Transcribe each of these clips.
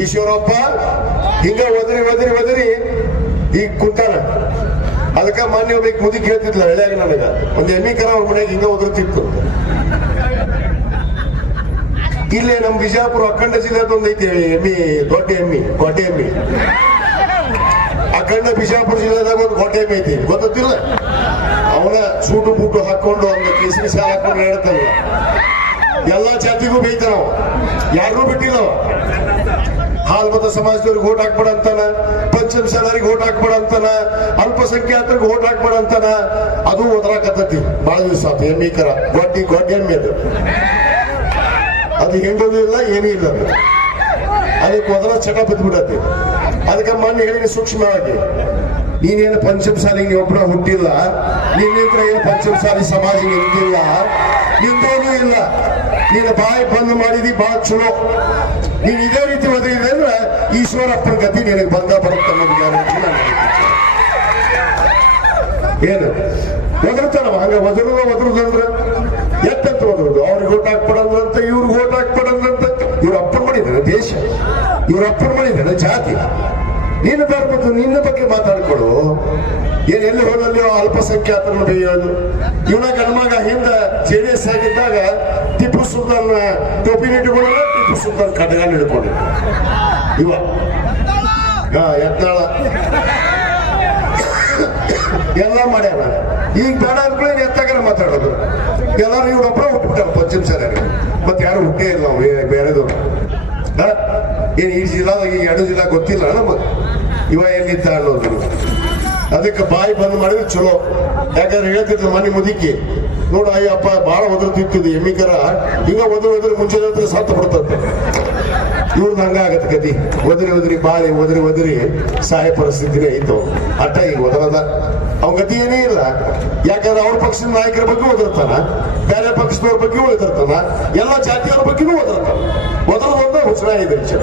ಈಶ್ವರಪ್ಪ, ಹಿಂಗ ಒದರಿ ಒದರಿ ಒದರಿ ಈಗ ಕುಂತಾನ. ಅದಕ್ಕ ಮಾನ್ಯ ಒಬ್ಬ ಮುದಿ ಕೇಳ್ತಿದ್ಲ ಹಳ್ಳಿಯಾಗ ನನಗ. ಒಂದ್ ಎಮ್ಮಿ ಕರ ಅವ್ರ ಮನೆಯಾಗ ಹಿಂಗ ಒದರ್ತಿತ್ತು ಇಲ್ಲೇ ನಮ್ ಬಿಜಾಪುರ ಅಖಂಡ ಜಿಲ್ಲೆ ಒಂದ್ ಐತಿ, ಎಮ್ಮಿ, ದೊಡ್ಡ ಎಮ್ಮಿ ಕೋಟೆ ಎಮ್ಮಿ. ಅಖಂಡ ಬಿಜಾಪುರ ಜಿಲ್ಲೆದಾಗ ಒಂದು ಕೋಟೆ ಎಮ್ಮಿ ಐತಿ ಗೊತ್ತಿಲ್ಲ ಅವನ ಸೂಟು ಬೂಟು ಹಾಕೊಂಡು ಅವನ ಕೇಸರಿ ಸಾಲ ಹಾಕೊಂಡು ಹೇಳ್ತಾನಲ್ಲ ಎಲ್ಲಾ ಜಾತಿಗೂ ಬೈತಾರ? ಯಾರಿಗೂ ಬಿಟ್ಟಿಲ್ಲ. ಹಾಲ್ಮತ ಹಾಲ್ ಮತ ಸಮಾಜದವ್ರಿಗೆ ಓಟ್ ಹಾಕ್ಬೇಡ ಅಂತಾನ, ಪಂಚಮ ಶಾಲರಿಗೆ ಓಟ್ ಹಾಕ್ಬೇಡ ಅಂತಾನ, ಅಲ್ಪಸಂಖ್ಯಾತರಿಗೆ ಓಟ್ ಹಾಕ್ಬೇಡ ಅಂತಾನ, ಅದು ಓದ್ರಾಕತ್ತತಿ ಬಹಳ ದಿವಸ ಆತು ಎಮ್ಮೀಕರ ಗೊಡ್ಡಿ ಗೊಡ್ಡಿ ಎಮ್ಮೆ ಅದು. ಅದು ಹೆಂಗೋದು ಇಲ್ಲ, ಏನೂ ಇಲ್ಲ ಅದು. ಅದಕ್ಕೆ ಮೊದಲ ಚಟ ಬಿದ್ಬಿಡತ್ತೆ. ಅದಕ್ಕೆ ಮೊನ್ನೆ ಹೇಳಿ ಸೂಕ್ಷ್ಮವಾಗಿ. ನೀನೇನು ಪಂಚಮ ಸಾಲಿಗೆ ನೀ ಒಬ್ಬನ ಹುಟ್ಟಿಲ್ಲ, ನಿನ್ನಿಂತ್ರ ಏನು ಪಂಚಮ ಸಾಲಿ ಸಮಾಜ ನಿಂತಿಲ್ಲ ನಿಂದೇನೂ ಇಲ್ಲ. ನೀನು ಬಾಯಿ ಬಂದ್ ಮಾಡಿದಿ ಬಹಳ ಚಲೋ. ನೀನ್ ಇದೇ ರೀತಿ ಒದಗಿದೆ ಅಂದ್ರೆ ಈಶ್ವರಪ್ಪನ ಗತಿ ನಿನಗೆ ಬಂದ ಬರುತ್ತೆ ಅನ್ನೋದು ಗ್ಯಾರಂಟಿ ಏನು? ಒದರ್ತಾನವ ಹಂಗ ಒದರುದ ಒದರುದಂದ್ರೆ ಎತ್ತಂತ ಒದರುದು? ಅವ್ರಿಗೆ ಓಟ್ ಹಾಕ್ಬಿಡಂದ್ರಂತ ಇವ್ರಿಗೆ ಓಟ್ ಹಾಕ್ಬಿಡಂದ್ರಂತ ಇವ್ರ ಅಪ್ಪನ ಮಾಡಿದಾರೆ ದೇಶ. ಇವ್ರ ಅಪ್ಪನ ಮಾಡಿದಾರೆ ಜಾತಿ. ನಿನ್ನ ಧರ್ಮದ್ದು ನಿನ್ನ ಬಗ್ಗೆ ಮಾತಾಡ್ಕೊಡು. ಏನ್ ಎಲ್ಲಿ ಹೋದಲ್ಲಿ ಅಲ್ಪಸಂಖ್ಯಾತರನ್ನು ಬೇಯೋದು ಇವನ ಗಣಮಗ ಹಿಂದ ಜೆ ಡಿ ಎಸ್ ಆಗಿದ್ದಾಗ ಟಿಪ್ಪು ಸುಲ್ತಾನ್ ಟೋಪಿನ ಇಟ್ಕೊಳ್ಳೋಣ ಟಿಪ್ಪು ಸುಲ್ತಾನ್ ಕಡಗಾನ ಹಿಡ್ಕೊಂಡು ಇವ. ಎತ್ತಾಳ ಎಲ್ಲ ಮಾಡ್ಯಾರ ಈಗ ಬೇಡ ಅಂದ್ಕೊಳ್ಳಿ ಎತ್ತಾಗಾರ ಮಾತಾಡೋದು. ಎಲ್ಲರೂ ಇವ್ರೊಬ್ಬರ ಹುಟ್ಟುಬಿಟ್ಟಾರ ಪಶ್ಚಿಮ ಸರಿಯಾಗಿ ಮತ್ತೆ ಯಾರು ಹುಟ್ಟೇ ಇಲ್ಲ ನಾವು ಬೇರೆದವ್ರು? ಏನ್ ಈ ಜಿಲ್ಲಾ ಈ ಎರಡು ಜಿಲ್ಲಾ ಗೊತ್ತಿಲ್ಲ ನಮಗೆ ಇವ ಎಲ್ಲಿದ್ದ ಅನ್ನೋದು. ಅದಕ್ಕೆ ಬಾಯಿ ಬಂದ್ ಮಾಡಿದ್ರೆ ಚಲೋ. ಯಾಕಂದ್ರೆ ಹೇಳ್ತಿದ್ರು ಮನೆ ಮುದುಕಿ, ನೋಡು ಅಯ್ಯಪ್ಪ, ಬಾಳ ಒದರ್ತಿತ್ತು ಎಮ್ಮಿಕರ ಹಿಂಗ ಒದ್ರ ಒದ್ರೆ ಮುಂಚೆ ಹತ್ರ ಸತ್ತು ಬಿಡ್ತಂತೆ. ಇವ್ರದ್ದು ಹಂಗ ಆಗತ್ತೆ ಗತಿ. ಒದರಿ ಒದರಿ, ಬಾರಿ, ಒದರಿ ಒದರಿ. ಸಹಾಯ ಪರಿಸ್ಥಿತಿನೇ ಐತು ಅಟ್ಟ ಈಗ ಒದರದ ಅವ್ನ ಗತಿ ಏನೇ ಇಲ್ಲ. ಯಾಕಂದ್ರೆ ಅವ್ರ ಪಕ್ಷದ ನಾಯಕರ ಬಗ್ಗೆ ಒದರ್ತಾನ. ಪಕ್ಷದವ್ರ ಬಗ್ಗೆ ಓದಿರ್ತಾನ ಎಲ್ಲ ಜಾತಿಯವ್ರ ಬಗ್ಗೆನೂ ಓದಿರ್ತಾನ ಮೊದಲು ಒಂದು ಇದೆ ವಿಚಾರ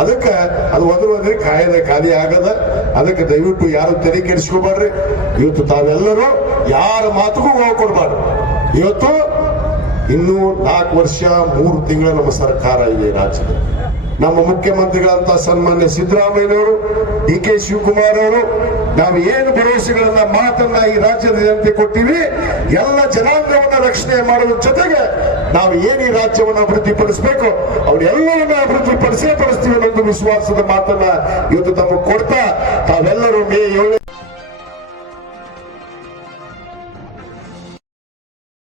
ಅದಕ್ಕೆ ಅದು ಒಂದ್ರ ಒಂದ್ರೆ ಕಾಯದ ಖಾಲಿ ಆಗದ. ಅದಕ್ಕೆ ದಯವಿಟ್ಟು ಯಾರು ತೆರೆ ಕೆಡಿಸ್ಕೋಬಾರ್ರಿ. ಇವತ್ತು ತಾವೆಲ್ಲರೂ ಯಾರ ಮಾತುಗೂ ಹೋಗಿ ಕೊಡ್ಬಾರ್ದು. ಇವತ್ತು ಇನ್ನೂ ನಾಲ್ಕು ವರ್ಷ, ಮೂರು ತಿಂಗಳ ನಮ್ಮ ಸರ್ಕಾರ ಇದೆ ರಾಜ್ಯದಲ್ಲಿ ನಮ್ಮ ಮುಖ್ಯಮಂತ್ರಿಗಳಂತ ಸನ್ಮಾನ್ಯ ಸಿದ್ದರಾಮಯ್ಯನವರು, ಡಿ ಕೆ ಶಿವಕುಮಾರ್ ಅವರು ನಾವು ಏನು ಭರವಸೆಗಳನ್ನ ಮಾತನ್ನ ಈ ರಾಜ್ಯದ ಜನತೆ ಕೊಟ್ಟಿವಿ ಎಲ್ಲ ಜನಾಂಗವನ್ನ ರಕ್ಷಣೆ ಮಾಡೋದ್ರ ಜೊತೆಗೆ ನಾವು ಏನು ಈ ರಾಜ್ಯವನ್ನು ಅಭಿವೃದ್ಧಿಪಡಿಸಬೇಕು ಅವರೆಲ್ಲವನ್ನ ಅಭಿವೃದ್ಧಿಪಡಿಸೇ ಪಡಿಸ್ತೀವಿ ಅನ್ನೋ ಒಂದು ವಿಶ್ವಾಸದ ಮಾತನ್ನ ಇವತ್ತು ತಮಗೆ ಕೊಡ್ತಾ, ತಾವೆಲ್ಲರೂ ಮೇ ಏಳನೇ